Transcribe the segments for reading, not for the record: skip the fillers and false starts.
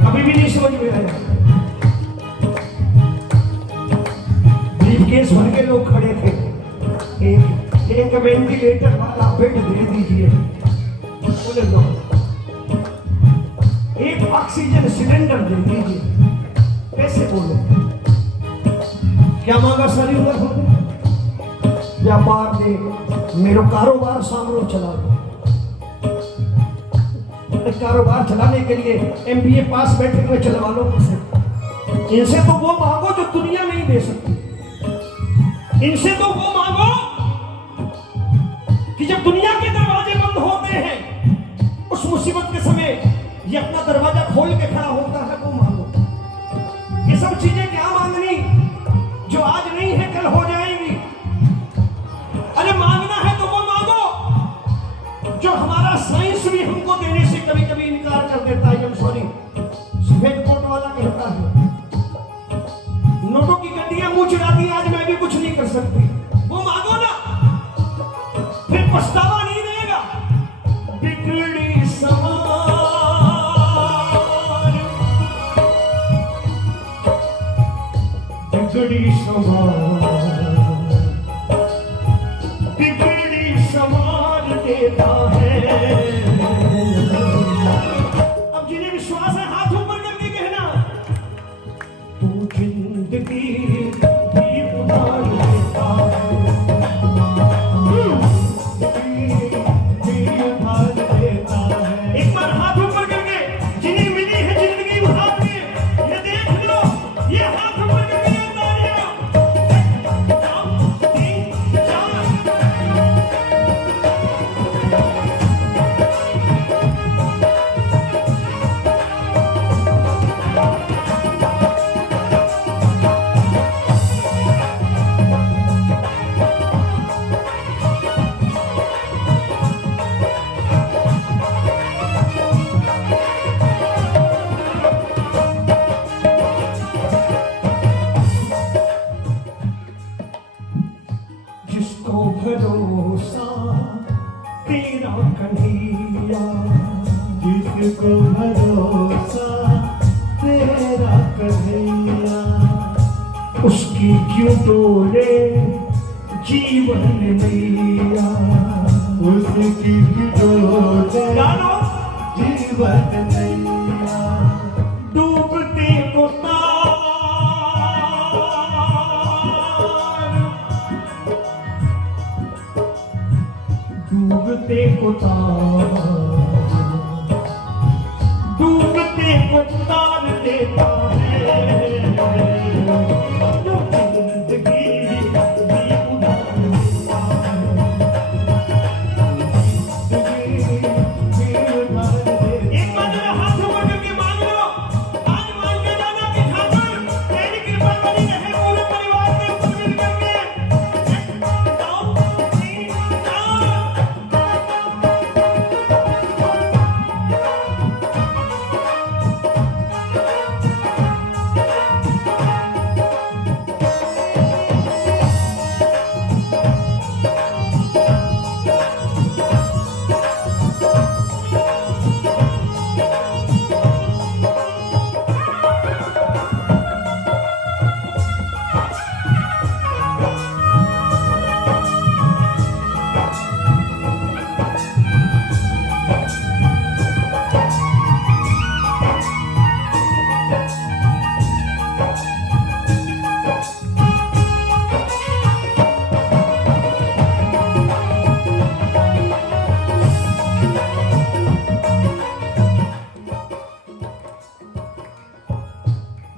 अभी भी नहीं समझ में आया। ब्रीफकेस भर के लोग खड़े थे। एक वेंटिलेटर वाला बेड दे दीजिए, बोले लो। एक ऑक्सीजन सिलेंडर दे दीजिए, कैसे बोले? क्या मांगा? सारी उम्र हो गई। व्यापार दे, मेरा कारोबार सामने चला दो। कारोबार चलाने के लिए MBA पास बैठक में चलवा लो मुझसे। इनसे तो वो मांगो जो दुनिया नहीं दे सकती। इनसे तो वो मांगो कि जब दुनिया के दरवाजे बंद होते हैं, उस मुसीबत के समय ये अपना दरवाजा खोल के खड़ा होता है, वो मांगो। ये सब चीजें क्या मांगनी जो आज नहीं है कल हो जाएंगी। अरे मांगना है तो वो मांगो जो हमारा साइंस भी हमको देने से कभी कभी इनकार कर देता है। सॉरी, सफेद कोट वाला कहता है नोटों की गड्डियां मुंह चढ़ाती, आज मैं भी कुछ नहीं कर सकती। वो मांगो ना, फिर पछतावा नहीं देगा। बिगड़ी समान, बिगड़ी समान, बिगड़ी समान देता है। अब जिन्हें विश्वास है हाथ ऊपर करके कहना, तू जिंदगी भी उधार देता है, भी उधार देता है। एक बार हाथ ऊपर करके जिन्हें मिली है जिंदगी उधार में, ये देख लो, ये हाथ ऊपर करके भरोसा तेरा कन्हैया, जिसको भरोसा तेरा कन्हैया, उसकी क्यों तोड़े जीवन नैया, उसकी क्यों तोड़े जीवन नैया। डूबते को डूबते को तार देता है, जो जिंदगी भी उधार देता है, एक बार जरा हाथ ऊपर करके मांग लो। आज मांग के जाना कि ठाकुर तेरी कृपा बनी रहे पूरे परिवार के ऊपर मिल करके।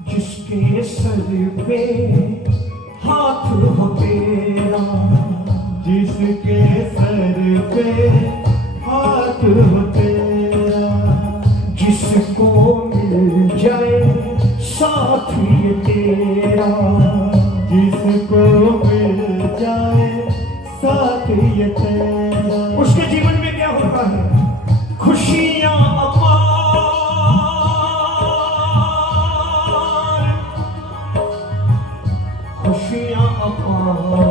जिसके सर पे हाथ हो तेरा, जिसके सर पे हाथ हो तेरा, जिसको मिल जाए साथ ये तेरा, जिसको मिल जाए साथ ये तेरा, उसके जीवन में क्या होता है? खुशियां खुशियां अपार,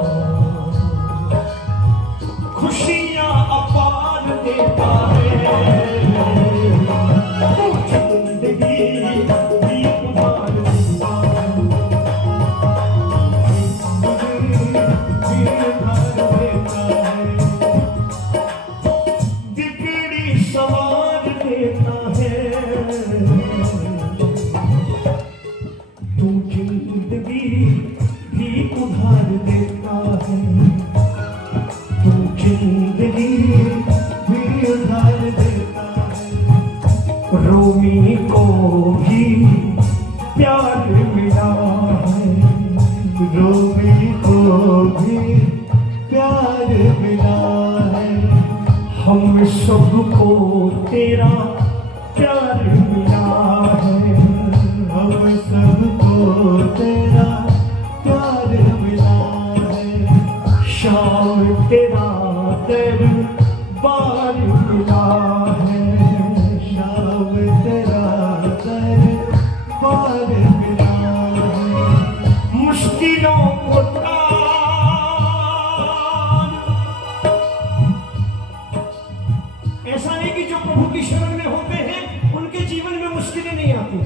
सबको तेरा प्यार मिला है, हम सबको तेरा प्यार मिला है। शाम तेरा दरबार मिला है, शाम तेरा दरबार मिला है। मुश्किलों को टाल, ऐसा नहीं कि जो प्रभु की शरण में होते हैं उनके जीवन में मुश्किलें नहीं आती।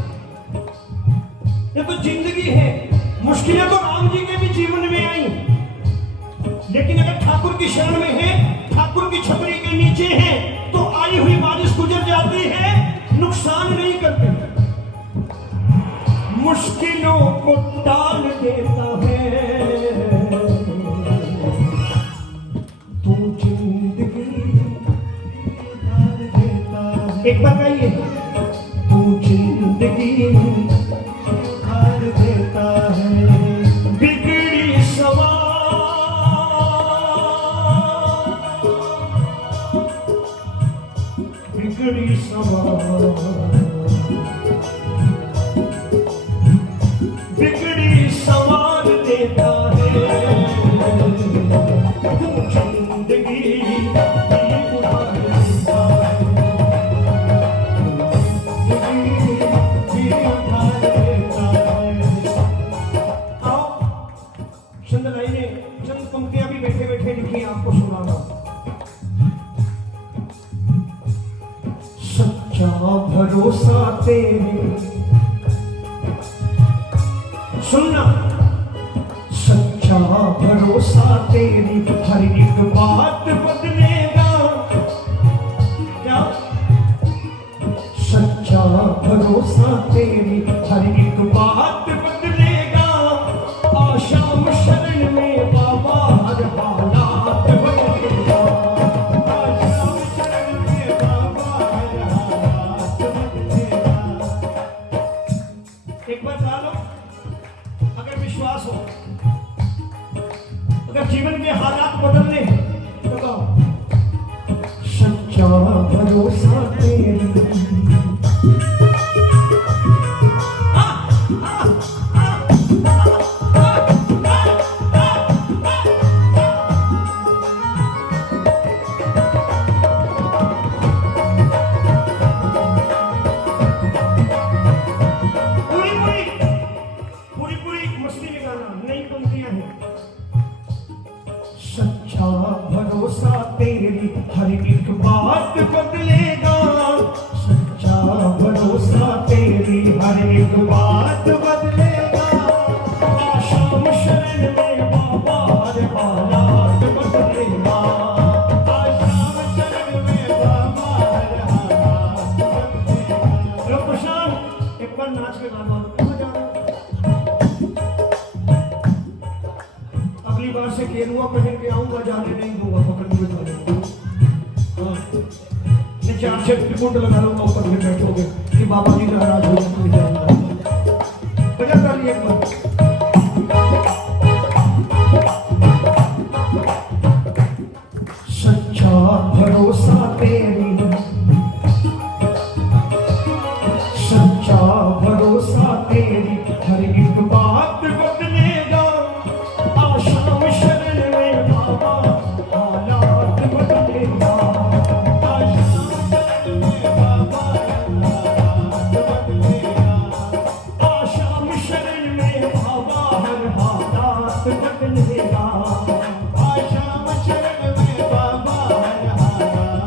ये तो जिंदगी है, मुश्किलें तो राम जी के भी जीवन में आई, लेकिन अगर ठाकुर की शरण में है, ठाकुर की छतरी के नीचे है, तो आई हुई बारिश गुजर जाती है, नुकसान नहीं करती, मुश्किलों को टाल देता है। तू जिंदगी प्यार देता है, एक बार कहिए, तू जिंदगी प्यार देता है। बिगड़ी सवार, बिगड़ी सवार, बिगड़ी सवार देता है। तू जिंदगी की उधार देता है, जिंदगी की उधार देता है। आओ चंदनाई ने चंद पंक्तियां भी बैठे बैठे लिखी, आपको सुनाना। सच्चा भरोसा तेरे, सुनना, सच्चा भरोसा तेरी हर एक बात बदलेगा। क्या? सच्चा भरोसा तेरी हर एक बात बदलेगा। आशाम शरण में बाबा हर हालात बदलेगा। आशाम शरण में बाबा हर हालात बदलेगा। एक बार गा लो, अगर विश्वास हो, अगर जीवन के हालात बदलने हैं तो गाओ, सच्चा भरोसा तेरी। पूरी पूरी मस्ती में गाना, नई पंक्तियां हैं। सच्चा भरोसा तेरी हर एक बात बदलेगा। सच्चा भरोसा तेरी हर एक बात बदलेगा। आशाम शरण में बाबा हर हालात बदलेगा। आशाम शरण में बाबा हर हालात बदलेगा। लो प्रशांत, एक बार नाच के गाना, कहाँ जा रहे हो? अगली बार से केरुआ पहन के आऊंगा, जाने नहीं दूंगा, पकड़ के जाने दूंगा। मैं 4 त्रिकुट लगा लूंगा, ऊपर में बैठोगे कि बाबा जी नाराज हो जाएंगे। बजा ताली एक बार। सच्चा भरोसा तेरी, सच्चा भरोसा तेरी हर एक बात बदलेगा। आशाम शरण में बाबा हालात बदलेगा। आशाम शरण में बाबा हर हालात बदलेगा। आशाम शरण में बाबा हर हालात बदलेगा। आशाम शरण में बाबा हर हालात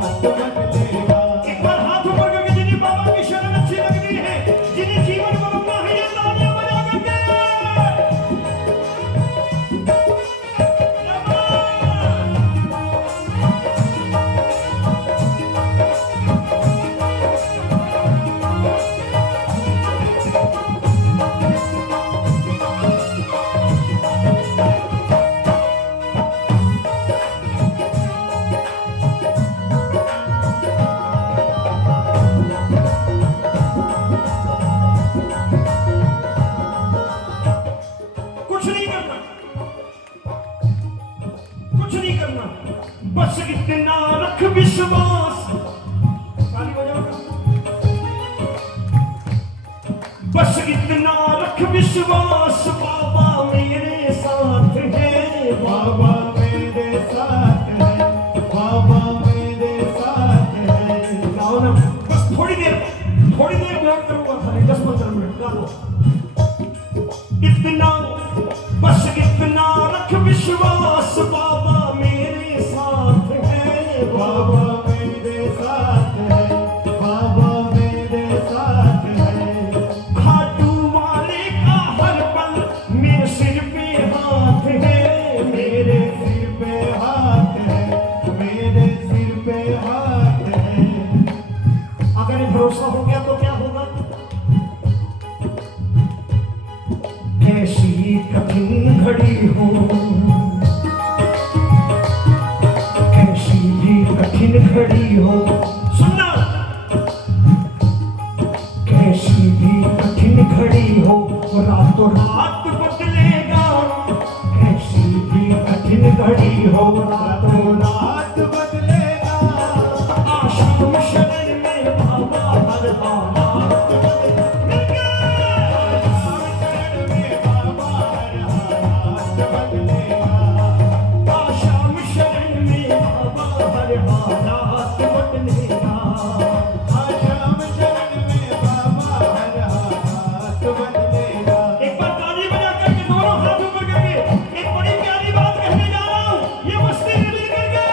नहीं करना, बस इतना रख विश्वास। ताली बजाओ ना। बस इतना रख विश्वास, बाबा मेरे साथ है, बाबा मेरे साथ है, बाबा मेरे साथ है। गाओ ना, बस थोड़ी देर वेट करूंगा, खाली 10-15 मिनट गा लो। इतना, बस इतना रख विश्वास, बाबा मेरे साथ है, बाबा मेरे साथ है, बाबा मेरे साथ है। खाटू वाले का हर पल मेरे सिर पे हाथ है, मेरे सिर पे हाथ है, मेरे सिर पे हाथ है। अगर ये भरोसा हो गया तो क्या होगा? कैसी कठिन घड़ी हो, कैसी भी कठिन घड़ी हो, सुनना, कैसी भी कठिन घड़ी हो, रातों रात बदलेगा, कैसी भी कठिन घड़ी हो, रातों रात बदलेगा, आशाम शरण में बाबा हर हालात बदलेगा। शरण में बाबा हर हालात बदलेगा। आशाम शरण में बाबा हर हालात बदलेगा। आशाम शरण में बाबा हर हालात बदलेगा। एक बार ताली बजा करके दोनों हाथ ऊपर करके एक बड़ी प्यारी बात कहने जा रहा हूं, ये मस्ती में मिल करके।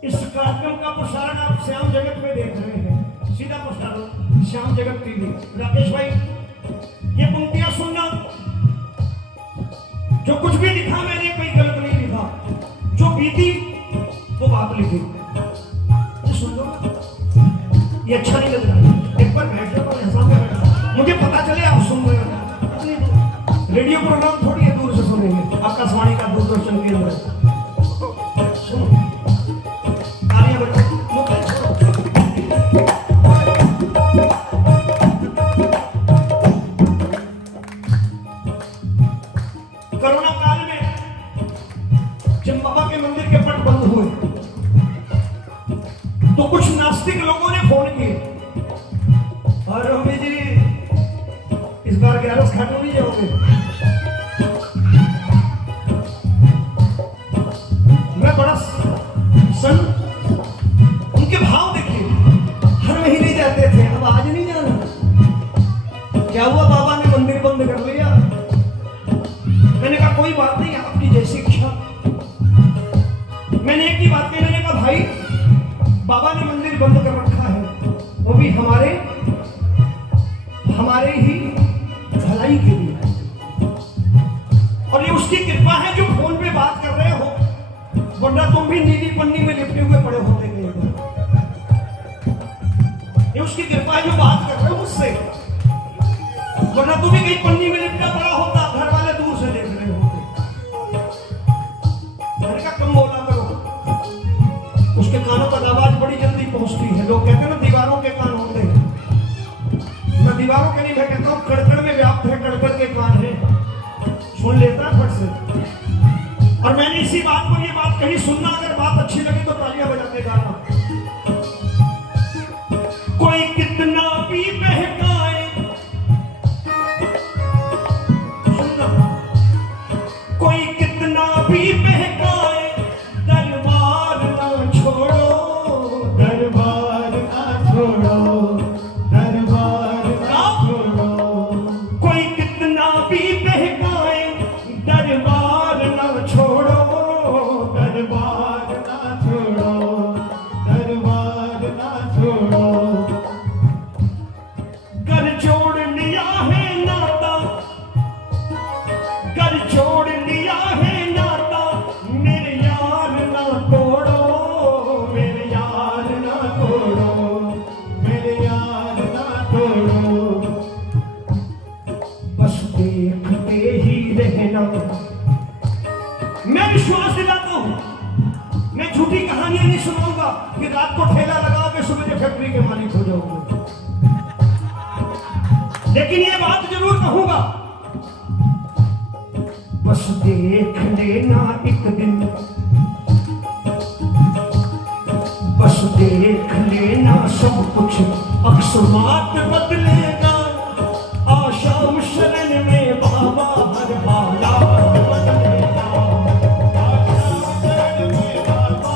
इस कार्यक्रम का प्रसारण आप श्याम जगत में देख रहे हैं, सीधा प्रसारण श्याम जगत टीवी। राकेश भाई, ये पंक्तियां सुनना, जो कुछ भी लिखा मैंने कोई गलत नहीं लिखा, जो बीती वो बात लिखी। ये सुन लो, ये अच्छा नहीं लग रहा, एक बार बैठ जाओ और ऐसा बैठो, मुझे पता चले आप सुन रहे हो। रेडियो प्रोग्राम थोड़ी है दूर से सुनेंगे, आकाशवाणी का दूरदर्शन केंद्र है। सुनो, तालियां बजाओ, मुझे छोड़ो। कोरोना काल में जब बाबा के मंदिर के पट बंद हुए तो कुछ नास्तिक लोगों ने फोन किए, और रवि जी इस बार 11 खाटू नहीं जाओगे? मैं बड़ा सन, उनके भाव देखिए, हर महीने जाते थे, अब आज नहीं जाना। क्या हुआ, बाबा ने मंदिर बंद कर लिया? मैंने कहा कोई बात नहीं, आपकी जैसी इच्छा। मैंने एक ही बात कही, मैंने कहा भाई बाबा ने मंदिर बंद कर रखा है, वो भी हमारे ही भलाई के लिए, और ये उसकी कृपा है जो फोन पे बात कर रहे हो, वरना तुम भी नीली पन्नी में लिपटे हुए पड़े होते कई बार। ये उसकी कृपा है जो बात कर रहे हो मुझसे, वरना तुम भी कहीं पन्नी में लिपटा पड़ा होता, घर वाले दूर से देख रहे होते। मैंने कहा कम बोला करो, उसके कानों तक आवाज बड़ी जल्दी पहुंचती है। लोग कहते हैं ना दीवारों के कान होते हैं, मैं दीवारों के नहीं, मैं कहता हूँ कड़कड़ में व्याप्त है, कड़कड़ के कान है, सुन लेता है फट से। और मैंने इसी बात पर ये बात कही, सुनना, अगर बात अच्छी लगी तो तालियां बजा के गाना। कोई कितना भी बहकाए, सुनना, कोई कितना भी बहकाए, दरबार ना छोड़ो, दरबार ना छोड़ो, दरबार ना छोड़ो। कोई कितना भी बहकाए, दरबार ना छोड़ो, दरबार ना छोड़ो, दरबार ना छोड़ो। आनंदित हो जाओगे। लेकिन ये बात जरूर कहूंगा, बस देख लेना एक दिन, बस देख लेना सब कुछ अकस्मात बदलेगा। आशा शरण में बाबा हर हालात बदलेगा। आशा शरण में बाबा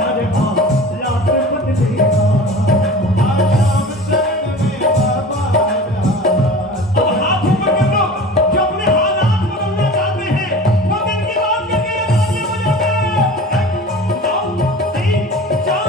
हर हालात बदलेगा। अब हाथ पकड़ लो, जो अपने हालात बदलना चाहते हैं वो दिल की बात करके राजी हो जाते हैं। 1 2 3 4।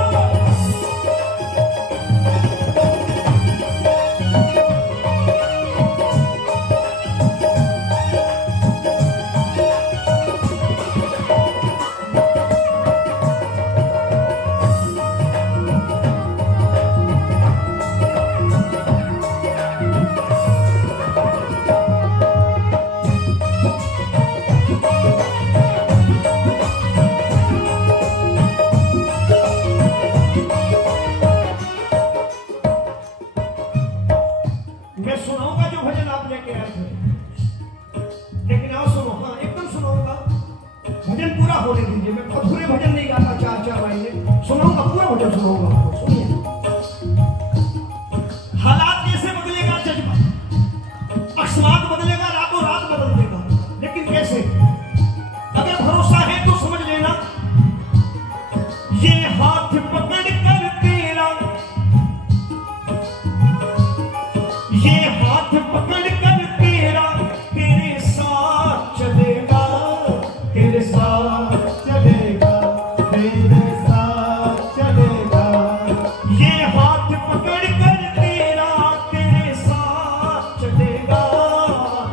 मैं सुनाऊंगा जो भजन आप लेके आए थे, लेकिन आओ सुनो, हाँ एकदम सुनाऊंगा। भजन पूरा होने दीजिए, मैं अधूरे भजन नहीं गाता 4-4 लाइनें सुनाऊंगा, पूरा भजन सुनाऊंगा आपको। सुनिए, हालात कैसे बदलेगा जज्बा, अकस्मात बदलेगा, रातों रात बदल देगा। लेकिन कैसे? अगर भरोसा है तो समझ लेना, ये हाथ पकड़ कर तेरा, ये हाथ पकड़ कर तेरा तेरे साथ चलेगा, तेरे साथ चलेगा, तेरे साथ चलेगा। ये हाथ पकड़ कर तेरा तेरे साथ चलेगा,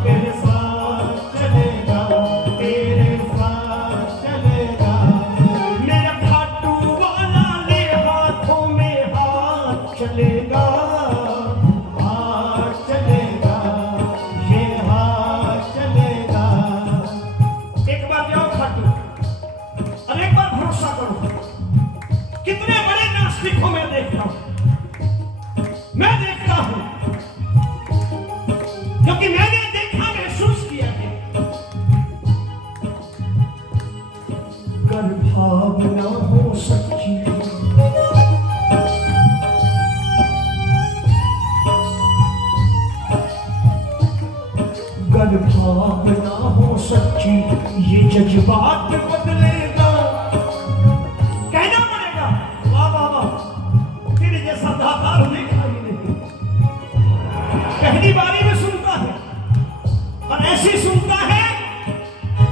तेरे साथ चलेगा, तेरे साथ चलेगा। मेरा खाटू वाला ले हाथों में हाथ चलेगा। हाथ चलेगा, ये हाथ चलेगा। एक बार जाओ खाटू और एक बार भरोसा करो। कितने बड़े नास्तिक को मैं देखता हूं, मैं देखता हूं, क्योंकि मैंने देखा, महसूस किया है। कर भावना हो सच्ची, कर भावना हो सच्ची, ये जज्बात बदलेगा। कहना पड़ेगा, वाह वाह वाह, तेरे जैसा दातार देखा ही नहीं। पहली बारी में सुनता है और ऐसी सुनता है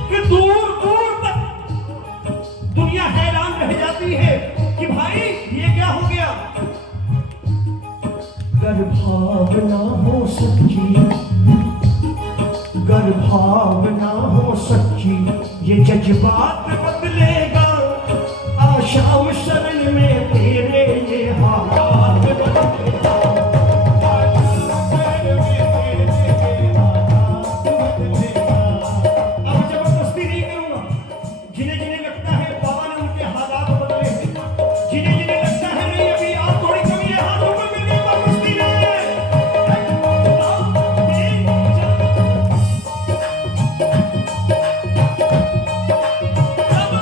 कि दूर दूर तक दुनिया हैरान रह जाती है कि भाई ये क्या हो गया। कर भावना हो सच्ची, कर भावना हो सच्ची, ये जज्बात बदलेगा। आशा शरण में तेरे ये हालात बदलेगा। अब जबरदस्ती नहीं करूंगा। जिन्हें जिन्हें लगता है बाबा ने उनके हालात बदले हैं, जिन्हें जिन्हें लगता है नहीं अभी आप थोड़ी कमी है, हाथों में मेरी जबरदस्ती नहीं है। अब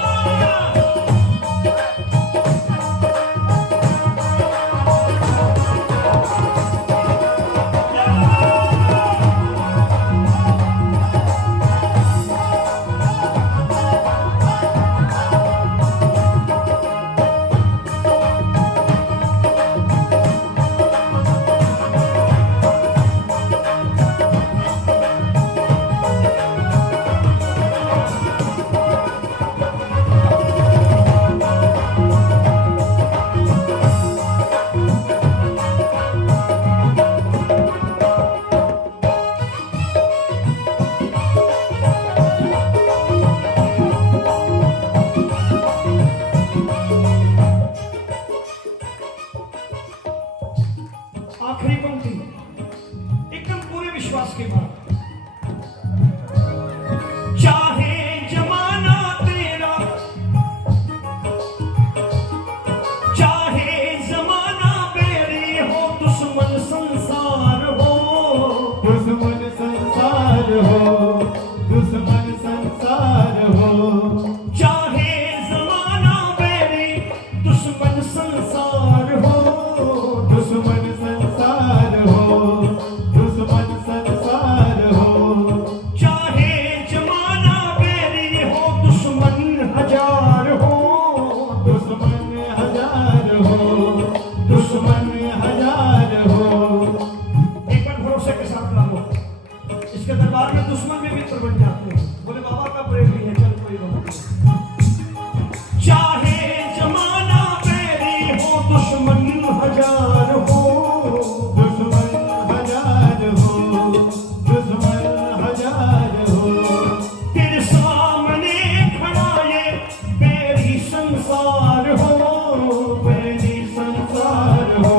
संसार हो, बैरी संसार हो,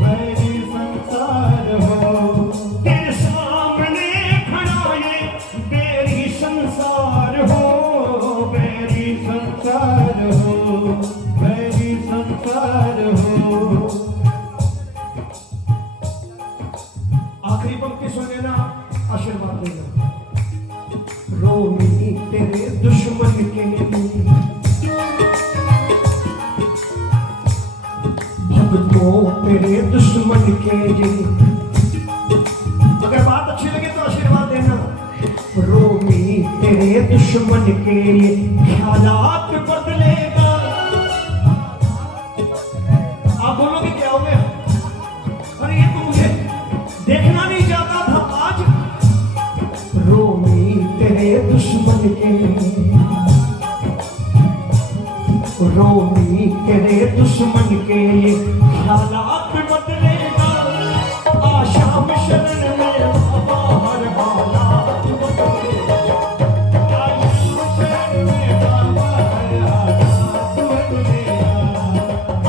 बैरी संसार हो। तेरे सामने खड़ा ये बेरी संसार हो, बैरी संसार हो, बैरी संसार हो। आखिरी पंक्ति सुने ना, आशीर्वाद देना। रोमी तेरे दुश्मन के लिए, भक्तों तेरे दुश्मन के लिए। अगर बात अच्छी लगे तो आशीर्वाद देना। रोमी तेरे दुश्मन के लिए ख्यालात बदलेगा। आप बोलोगे क्या हो गया? अरे ये तो मुझे देखना नहीं चाहता था आज। रोमी तेरे दुश्मन के लिए, रोमी तेरे दुश्मन के लिए ख्यालात बदलेगा। आशाम शरण में बाबा हर हालात बदलेगा। आशाम शरण में बाबा हर हालात बदलेगा।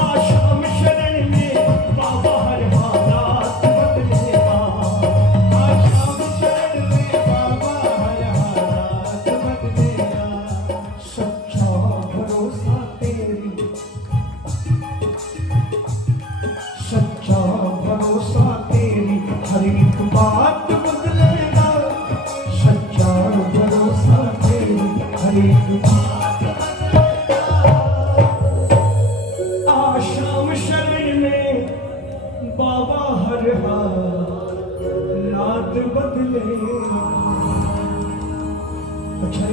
आशाम शरण में बाबा हर हालात बदलेगा। आशाम शरण में बाबा हर हालात बदलेगा। सच्चा भरोसा तेरी, सच्चा भरोसा तेरी हर एक बात बदलेगा। सच्चा भरोसा तेरी हर एक बात बदलेगा। आशाम शरण में बाबा हर हालात बदलेगा।